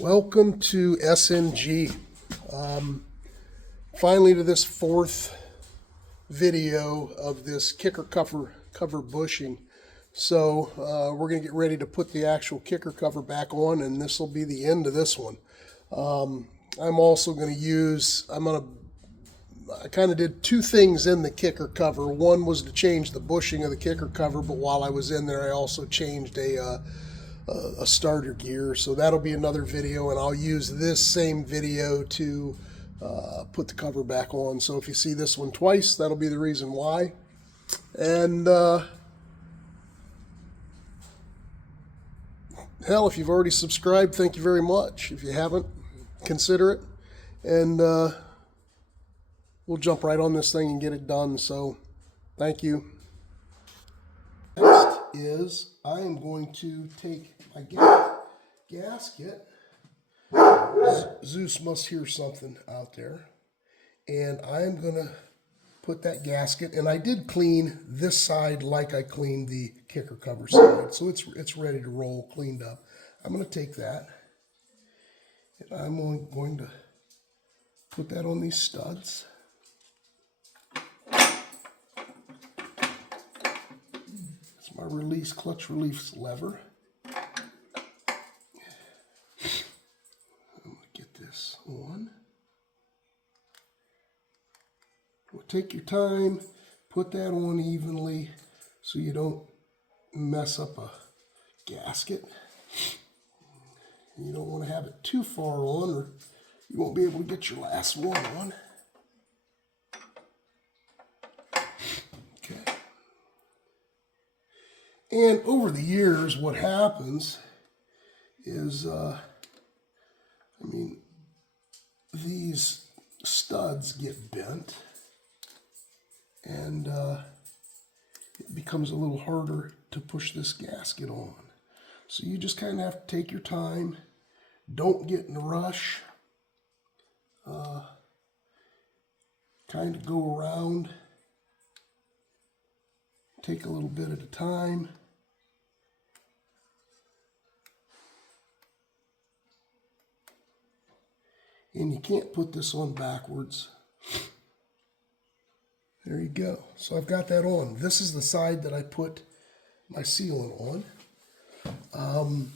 Welcome to SNG. Finally to this fourth video of this kicker cover bushing. So we're going to get ready to put the actual kicker cover back on, and this will be the end of this one. I'm also going to use, I kind of did two things in the kicker cover. One was to change the bushing of the kicker cover, but while I was in there I also changed a starter gear, so that'll be another video, and I'll use this same video to put the cover back on. So if you see this one twice, that'll be the reason why. And hell, if you've already subscribed, thank you very much. If you haven't, consider it, and we'll jump right on this thing and get it done. So thank you. Next is I am going to take my gasket. Zeus must hear something out there. And I'm going to put that gasket, and I did clean this side like I cleaned the kicker cover side. So it's ready to roll, cleaned up. I'm going to take that, and I'm going to put that on these studs. It's my clutch release lever. On. Well, take your time, put that on evenly so you don't mess up a gasket. You don't want to have it too far on, or you won't be able to get your last one on. Okay. And over the years, what happens is, these studs get bent, and it becomes a little harder to push this gasket on. So you just kind of have to take your time. Don't get in a rush. Kind of go around. Take a little bit at a time. And you can't put this on backwards. There you go. So I've got that on. This is the side that I put my sealant on.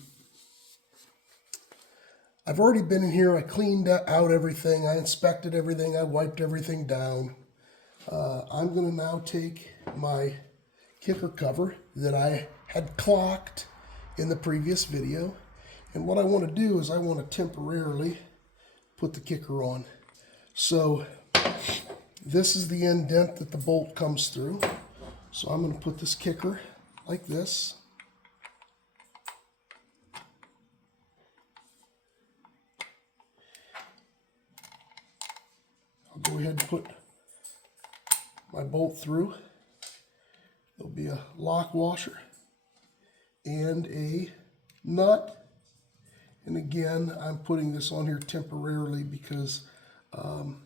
I've already been in here. I cleaned out everything. I inspected everything. I wiped everything down. I'm going to now take my kicker cover that I had clocked in the previous video. And what I want to do is I want to temporarily put the kicker on. So this is the indent that the bolt comes through. So I'm going to put this kicker like this. I'll go ahead and put my bolt through. There'll be a lock washer and a nut. And again, I'm putting this on here temporarily because I'm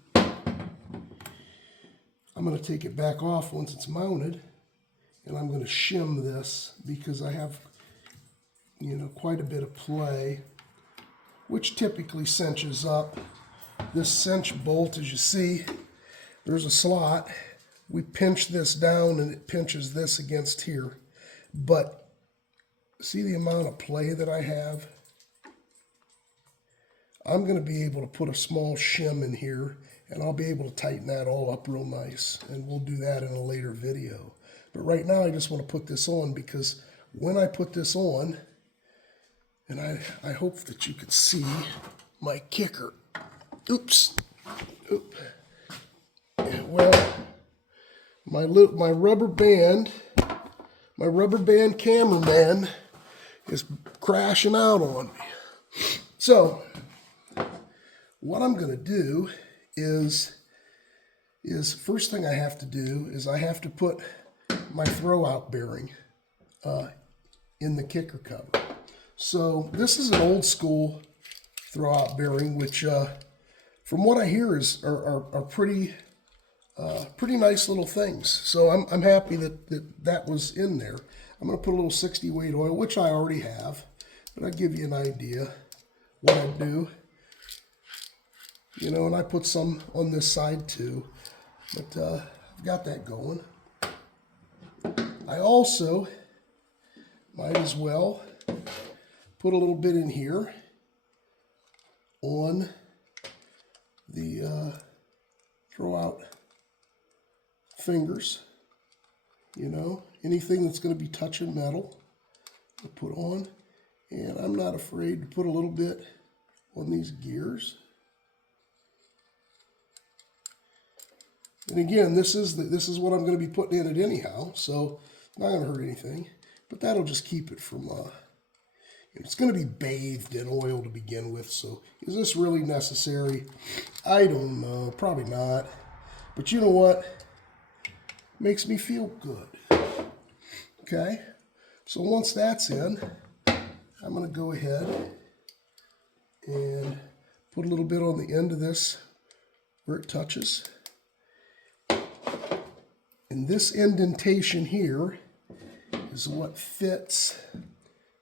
going to take it back off once it's mounted, and I'm going to shim this because I have, quite a bit of play, which typically cinches up. This cinch bolt, as you see, there's a slot. We pinch this down and it pinches this against here. But see the amount of play that I have? I'm going to be able to put a small shim in here, and I'll be able to tighten that all up real nice, and we'll do that in a later video. But right now I just want to put this on because when I put this on, and I hope that you can see my kicker. Oops. Oop. Well, my rubber band cameraman is crashing out on me. So what I'm going to do is first thing I have to do is I have to put my throwout bearing in the kicker cover. So this is an old school throwout bearing, which from what I hear are pretty nice little things. So I'm happy that was in there. I'm going to put a little 60 weight oil, which I already have, but I'll give you an idea what I do. You know, and I put some on this side too, but I've got that going. I also might as well put a little bit in here on the throw out fingers. You know, anything that's going to be touching metal, I put on. And I'm not afraid to put a little bit on these gears. And again, this is what I'm going to be putting in it anyhow, so it's not going to hurt anything. But that'll just keep it from, it's going to be bathed in oil to begin with, so is this really necessary? I don't know, probably not. But you know what? Makes me feel good. Okay, so once that's in, I'm going to go ahead and put a little bit on the end of this where it touches. And this indentation here is what fits.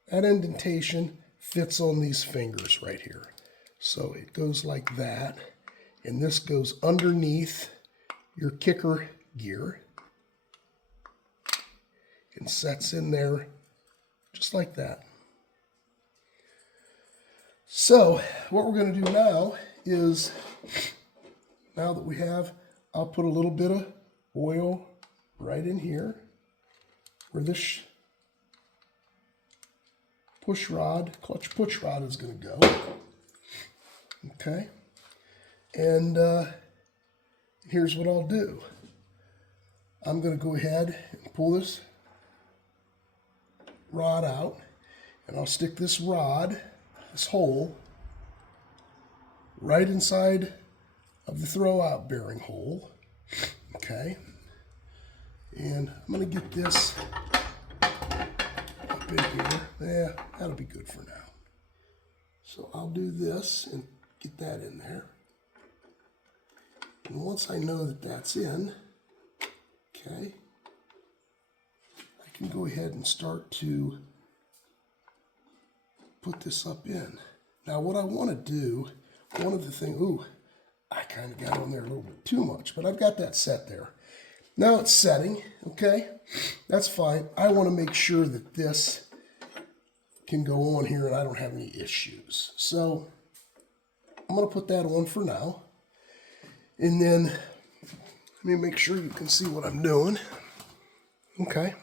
That indentation fits on these fingers right here. So it goes like that. And this goes underneath your kicker gear and sets in there just like that. So what we're going to do now is, now that we have, I'll put a little bit of oil right in here where this push rod, clutch push rod is going to go. Okay. And here's what I'll do. I'm going to go ahead and pull this rod out, and I'll stick this rod, this hole, right inside of the throw-out bearing hole. Okay. And I'm going to get this up in here. Yeah, that'll be good for now. So I'll do this and get that in there. And once I know that that's in, okay, I can go ahead and start to put this up in. Now what I want to do, one of the things, ooh, I kind of got on there a little bit too much, but I've got that set there. Now it's setting, okay? That's fine. I want to make sure that this can go on here and I don't have any issues. So I'm going to put that on for now. And then let me make sure you can see what I'm doing. Okay.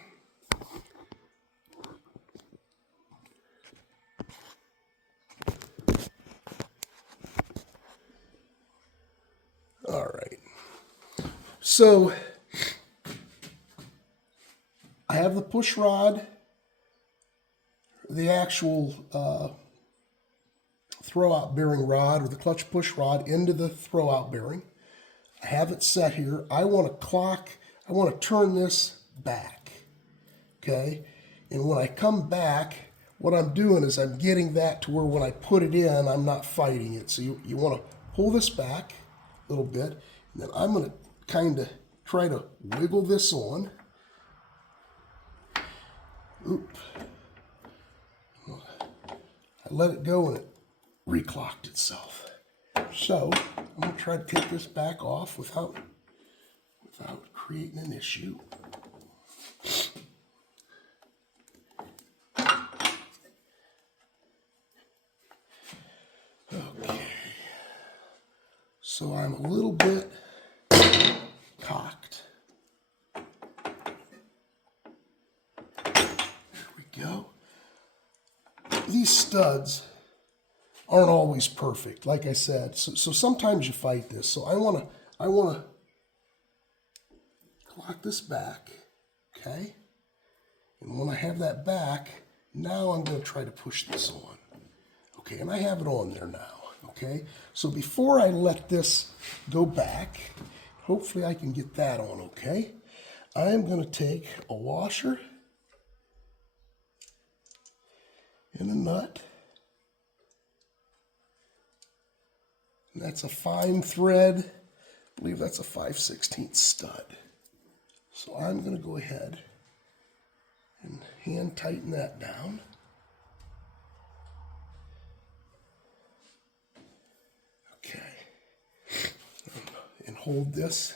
All right. So I have the push rod, the actual throw-out bearing rod, or the clutch push rod, into the throw-out bearing. I have it set here. I want to turn this back, okay? And when I come back, what I'm doing is I'm getting that to where when I put it in, I'm not fighting it. So you want to pull this back a little bit, and then I'm going to kind of try to wiggle this on. Oop. I let it go and it reclocked itself. So I'm going to try to take this back off without creating an issue. Okay. So I'm a little bit cocked. Go. These studs aren't always perfect, like I said. So sometimes you fight this. So I want to clock this back, okay? And when I have that back, now I'm going to try to push this on. Okay, and I have it on there now, okay? So before I let this go back, hopefully I can get that on, okay? I'm going to take a washer and a nut. And that's a fine thread. I believe that's a 5/16 stud. So I'm going to go ahead and hand tighten that down. hold this,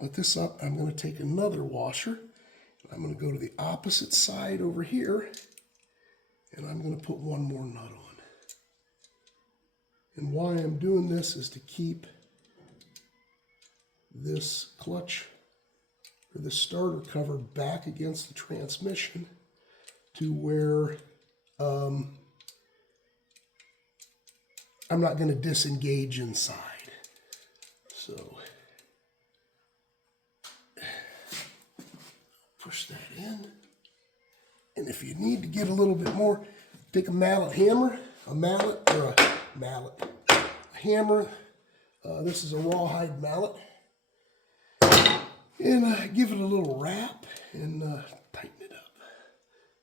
let this up. I'm going to take another washer. I'm going to go to the opposite side over here, and I'm going to put one more nut on. And why I'm doing this is to keep this clutch or the starter cover back against the transmission to where I'm not going to disengage inside. So push that in. And if you need to get a little bit more, take a mallet hammer, a hammer. This is a rawhide mallet. And give it a little wrap and tighten it up.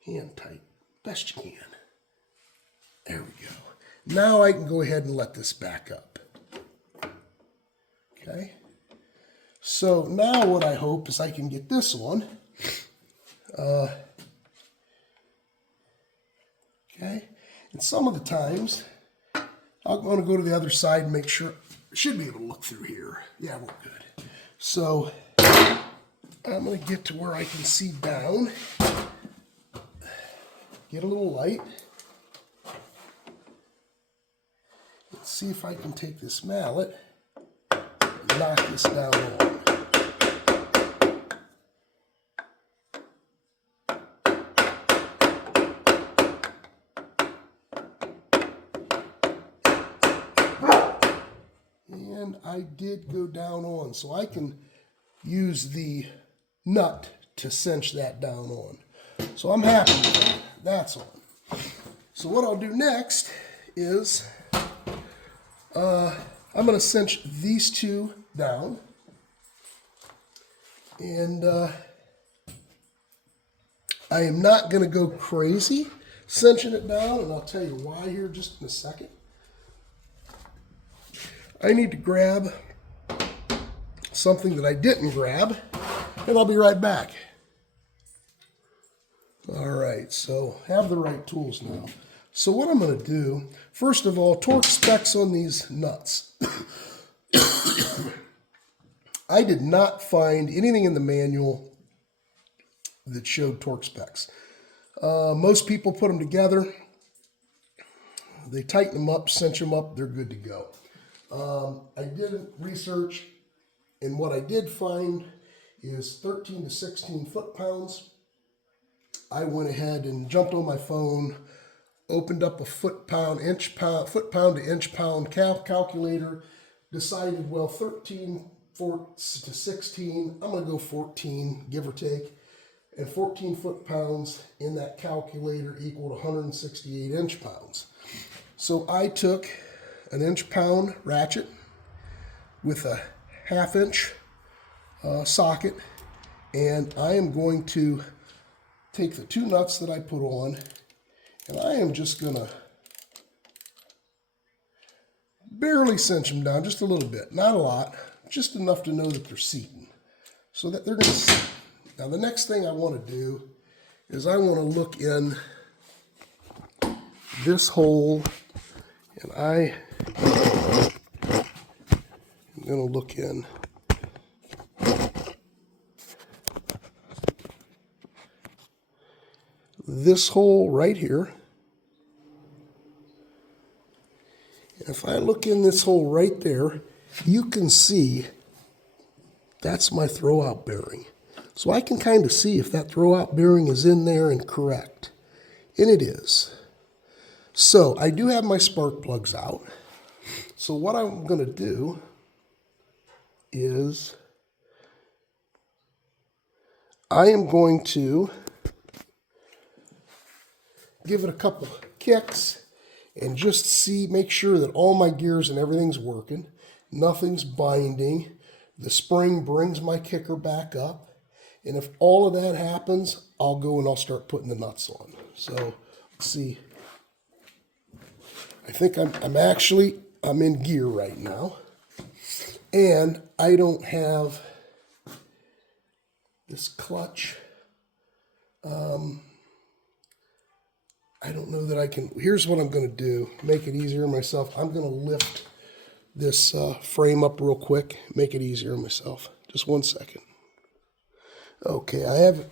Hand tight, best you can. There we go. Now I can go ahead and let this back up. Okay. So now what I hope is I can get this on. Okay. And some of the times, I'm going to go to the other side and make sure. I should be able to look through here. Yeah, we're good. So I'm going to get to where I can see down. Get a little light. Let's see if I can take this mallet and knock this down on. And I did go down on, so I can use the nut to cinch that down on. So I'm happy with that. That's on. So what I'll do next is I'm going to cinch these two down. And I am not going to go crazy cinching it down, and I'll tell you why here just in a second. I need to grab something that I didn't grab, and I'll be right back. All right, so have the right tools now. So what I'm going to do, first of all, torque specs on these nuts. I did not find anything in the manual that showed torque specs. Most people put them together. They tighten them up, cinch them up, they're good to go. I did research, and what I did find is 13 to 16 foot-pounds. I went ahead and jumped on my phone, opened up a foot-pound to inch-pound calculator, decided, well, 13 to 16, I'm going to go 14, give or take, and 14 foot-pounds in that calculator equaled 168 inch-pounds. So I took an inch-pound ratchet with a half-inch socket, and I am going to take the two nuts that I put on, and I am just going to barely cinch them down, just a little bit, not a lot, just enough to know that they're seating, so that they're going to seat. Now the next thing I want to do is I want to look in this hole, and I'm going to look in this hole right here. If I look in this hole right there, you can see that's my throwout bearing. So I can kind of see if that throwout bearing is in there and correct. And it is. So I do have my spark plugs out. So what I'm going to do is I am going to give it a couple kicks and just make sure that all my gears and everything's working. Nothing's binding. The spring brings my kicker back up. And if all of that happens, I'll go and I'll start putting the nuts on. So let's see. I think I'm in gear right now. And I don't have this clutch. I don't know that I can. Here's what I'm going to do. Make it easier on myself. I'm going to lift this frame up real quick, make it easier on myself. Just 1 second. Okay,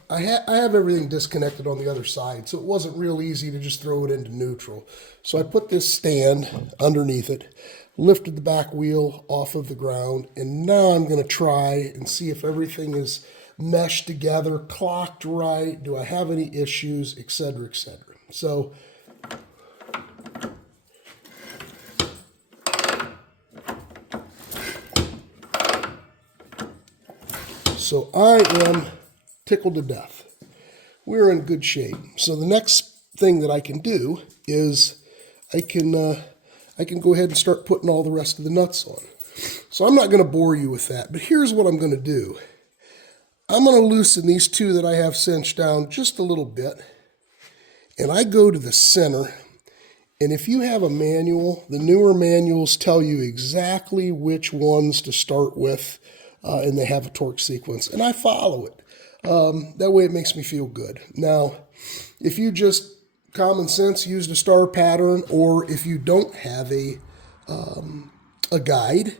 I have everything disconnected on the other side, so it wasn't real easy to just throw it into neutral. So I put this stand underneath it, lifted the back wheel off of the ground, and now I'm going to try and see if everything is meshed together, clocked right, do I have any issues, etc., etc. So I am tickled to death. We're in good shape. So the next thing that I can do is I can go ahead and start putting all the rest of the nuts on. So I'm not going to bore you with that, but here's what I'm going to do. I'm going to loosen these two that I have cinched down just a little bit, and I go to the center. And if you have a manual, the newer manuals tell you exactly which ones to start with, and they have a torque sequence, and I follow it. That way it makes me feel good. Now, if you just common sense use the star pattern, or if you don't have a guide,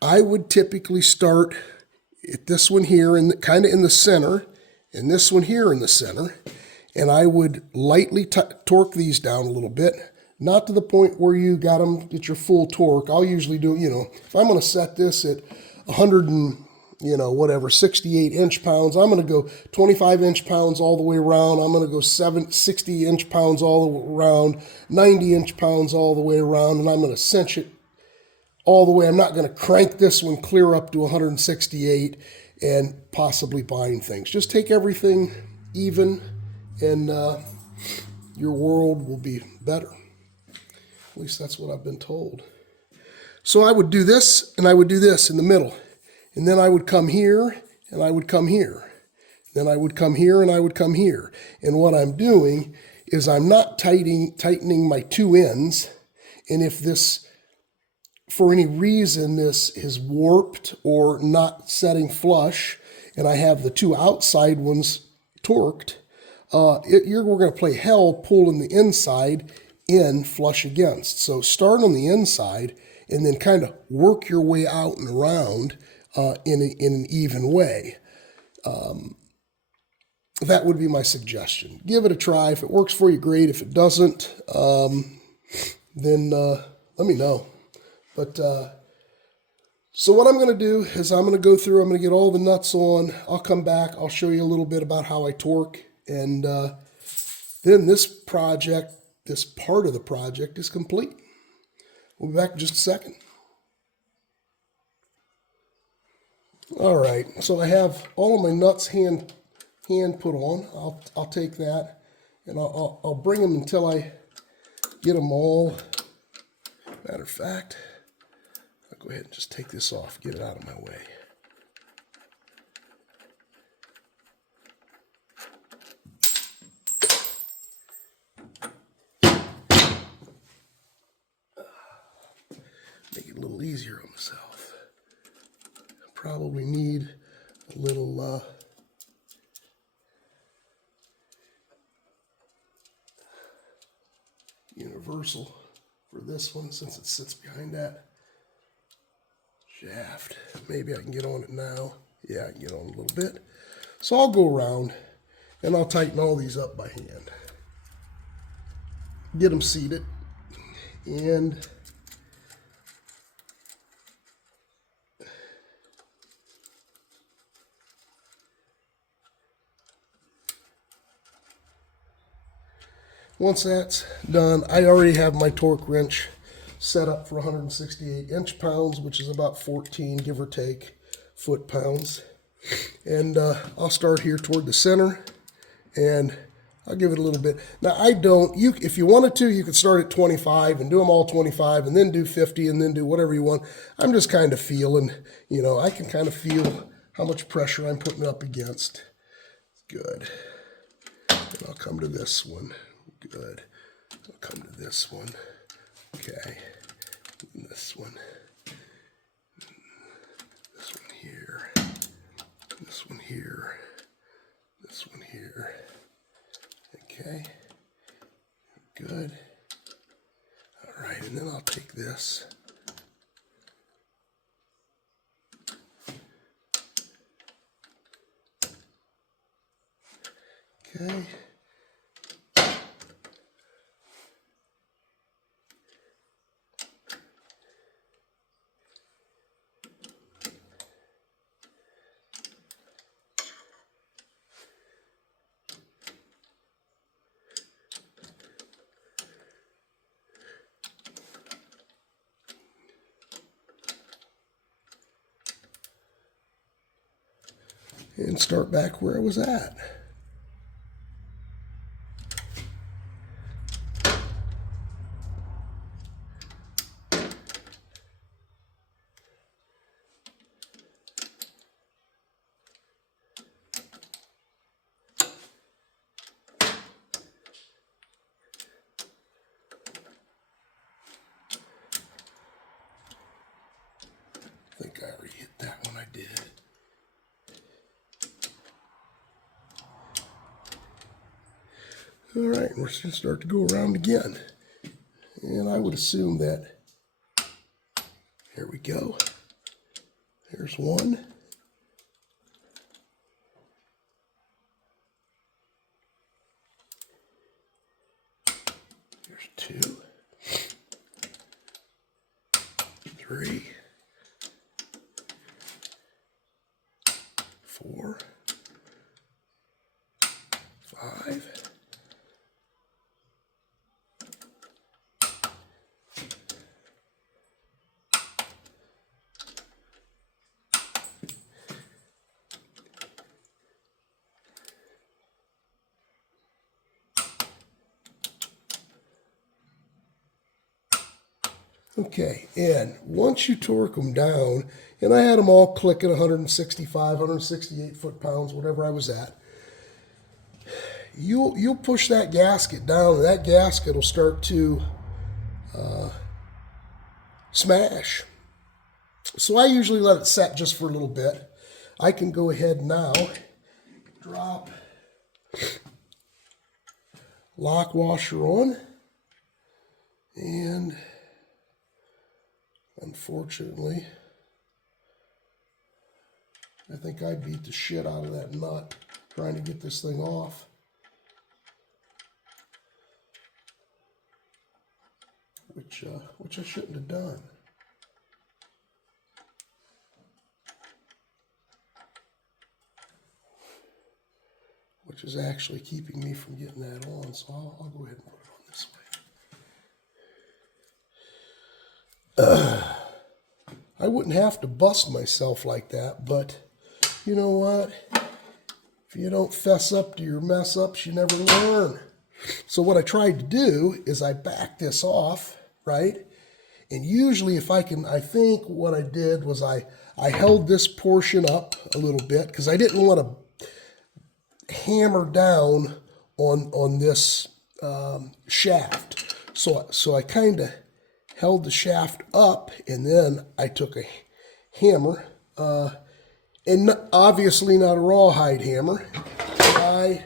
I would typically start at this one here and kind of in the center, and this one here in the center, and I would lightly torque these down a little bit, not to the point where you got them at your full torque. I'll usually do, if I'm going to set this at 100 and, 68 inch-pounds, I'm going to go 25 inch-pounds all the way around. I'm going to go 60 inch-pounds all the way around, 90 inch-pounds all the way around, and I'm going to cinch it all the way. I'm not going to crank this one clear up to 168 and possibly bind things. Just take everything even, and your world will be better. At least that's what I've been told. So I would do this, and I would do this in the middle. And then I would come here, and I would come here. Then I would come here, and I would come here. And what I'm doing is I'm not tightening my two ends. And if this, for any reason, this is warped or not setting flush, and I have the two outside ones torqued, we're going to play hell pulling the inside in flush against. So start on the inside, and then kind of work your way out and around in an even way. That would be my suggestion. Give it a try. If it works for you, great. If it doesn't, then let me know. But so what I'm going to do is I'm going to go through, I'm going to get all the nuts on. I'll come back. I'll show you a little bit about how I torque. And then this project, this part of the project is complete. We'll be back in just a second. All right, so I have all of my nuts hand put on. I'll take that, and I'll bring them until I get them all. Matter of fact, I'll go ahead and just take this off, get it out of my way. Make it a little easier on myself. Probably need a little universal for this one, since it sits behind that shaft. Maybe I can get on it now. Yeah, I can get on a little bit. So I'll go around and I'll tighten all these up by hand. Get them seated, and once that's done, I already have my torque wrench set up for 168 inch-pounds, which is about 14, give or take, foot-pounds. And I'll start here toward the center, and I'll give it a little bit. Now, if you wanted to, you could start at 25 and do them all 25, and then do 50, and then do whatever you want. I'm just kind of feeling, I can kind of feel how much pressure I'm putting up against. Good. And I'll come to this one. Good. I'll come to this one. Okay. And this one. This one here. This one here. This one here. Okay. Good. All right, and then I'll take this. Okay. And start back where I was at. I think I already hit that one. I did. All right, we're going to start to go around again. And I would assume that, here we go. There's one. There's two. 3. 4. 5. Okay, and once you torque them down, and I had them all clicking 165, 168 foot-pounds, whatever I was at, you'll push that gasket down, and that gasket will start to smash. So I usually let it set just for a little bit. I can go ahead now, drop lock washer on, and unfortunately, I think I beat the shit out of that nut trying to get this thing off. Which I shouldn't have done. Which is actually keeping me from getting that on, so I'll go ahead and put it on this way. I wouldn't have to bust myself like that, but you know what? If you don't fess up to your mess ups, you never learn. So what I tried to do is I backed this off, right? And usually if I think what I did was I held this portion up a little bit because I didn't want to hammer down on this shaft. So I kind of held the shaft up, and then I took a hammer, and obviously not a rawhide hammer. I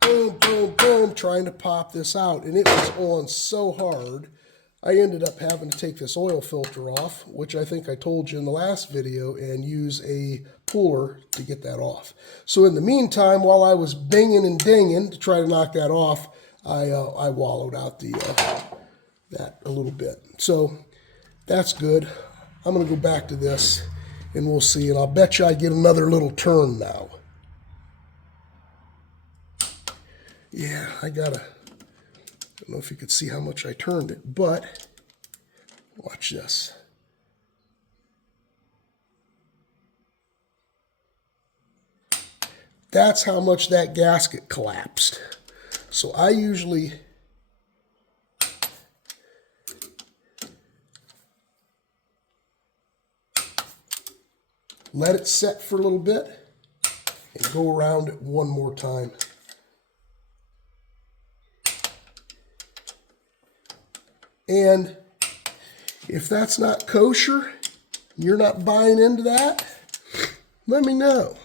boom, boom, boom, trying to pop this out, and it was on so hard, I ended up having to take this oil filter off, which I think I told you in the last video, and use a puller to get that off. So in the meantime, while I was banging and dinging to try to knock that off, I wallowed out that a little bit. So that's good. I'm going to go back to this, and we'll see, and I'll bet you I get another little turn now. Yeah, I don't know if you could see how much I turned it, but watch this. That's how much that gasket collapsed. So I usually let it set for a little bit and go around it one more time. And if that's not kosher, you're not buying into that, let me know.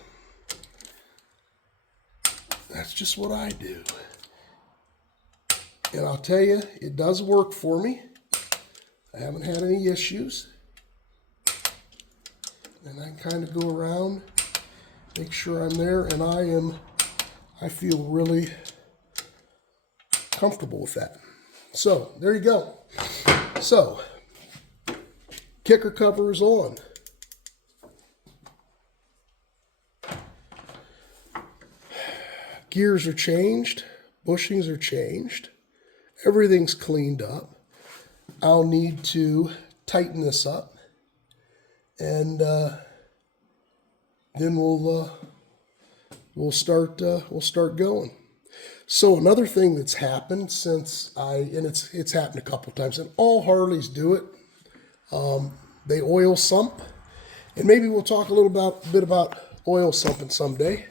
That's just what I do. And I'll tell you, it does work for me. I haven't had any issues. And I kind of go around, make sure I'm there, and I feel really comfortable with that. So there you go. So kicker cover is on. Gears are changed. Bushings are changed. Everything's cleaned up. I'll need to tighten this up, and then we'll start going. So another thing that's happened since and it's happened a couple times, and all Harleys do it. They oil sump, and maybe we'll talk a little bit about oil sumping someday.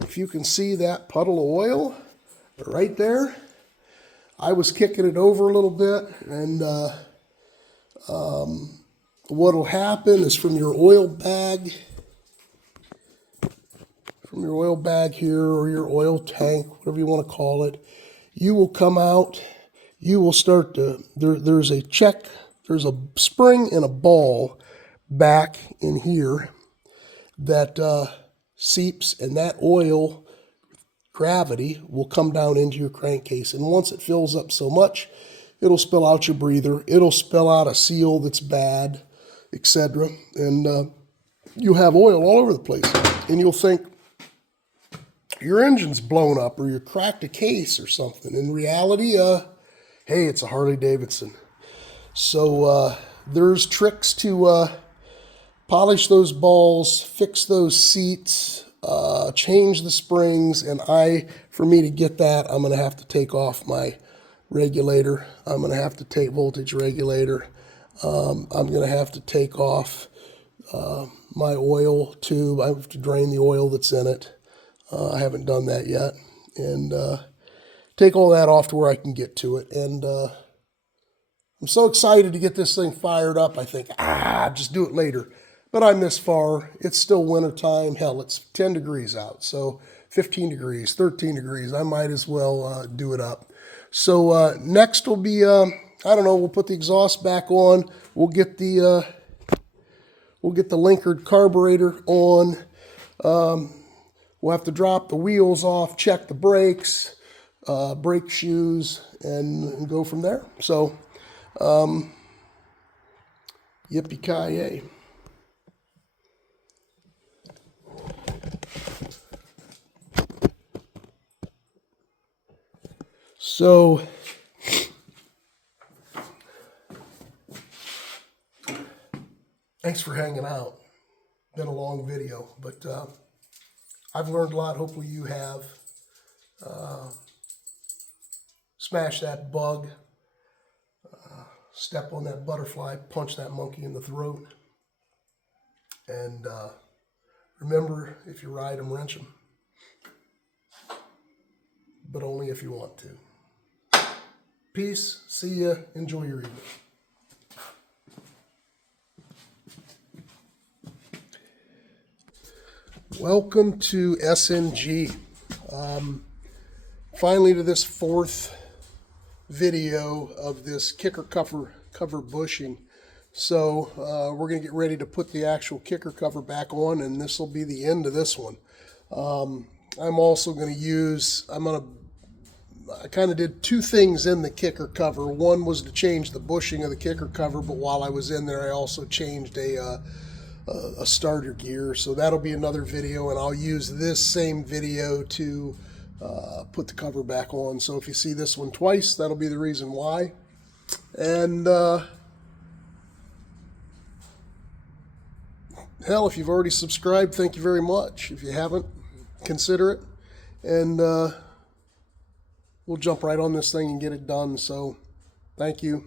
If you can see that puddle of oil right there, I was kicking it over a little bit, and what'll happen is from your oil bag here, or your oil tank, whatever you want to call it, you will come out, you will start to, there's a spring and a ball back in here that seeps, and that oil gravity will come down into your crankcase, and once it fills up so much, it'll spill out your breather, it'll spill out a seal that's bad, etc., and you'll have oil all over the place, and you'll think your engine's blown up or you cracked a case or something. In reality, hey, it's a Harley Davidson. So there's tricks to polish those balls, fix those seats, change the springs, and for me to get that, I'm going to have to take off my regulator. I'm going to have to take voltage regulator. I'm going to have to take off my oil tube. I have to drain the oil that's in it. I haven't done that yet. And take all that off to where I can get to it. And I'm so excited to get this thing fired up. I think, just do it later. But I'm this far. It's still winter time. Hell, it's 10 degrees out. So 15 degrees, 13 degrees. I might as well do it up. So next will be, I don't know, we'll put the exhaust back on. We'll get the linkered carburetor on. We'll have to drop the wheels off, check the brakes, brake shoes, and go from there. So, yippee-ki-yay. So, thanks for hanging out. Been a long video, but I've learned a lot. Hopefully you have. Smash that bug, step on that butterfly, punch that monkey in the throat, and remember, if you ride them, wrench them, but only if you want to. Peace, see ya, enjoy your evening. Welcome to SNG. Finally to this fourth video of this kicker cover bushing. So we're going to get ready to put the actual kicker cover back on, and this will be the end of this one. I'm also going to use, I kind of did two things in the kicker cover. One was to change the bushing of the kicker cover, but while I was in there, I also changed a starter gear. So that'll be another video, and I'll use this same video to put the cover back on. So if you see this one twice, that'll be the reason why. And hell, if you've already subscribed, thank you very much. If you haven't, consider it. And we'll jump right on this thing and get it done. So thank you.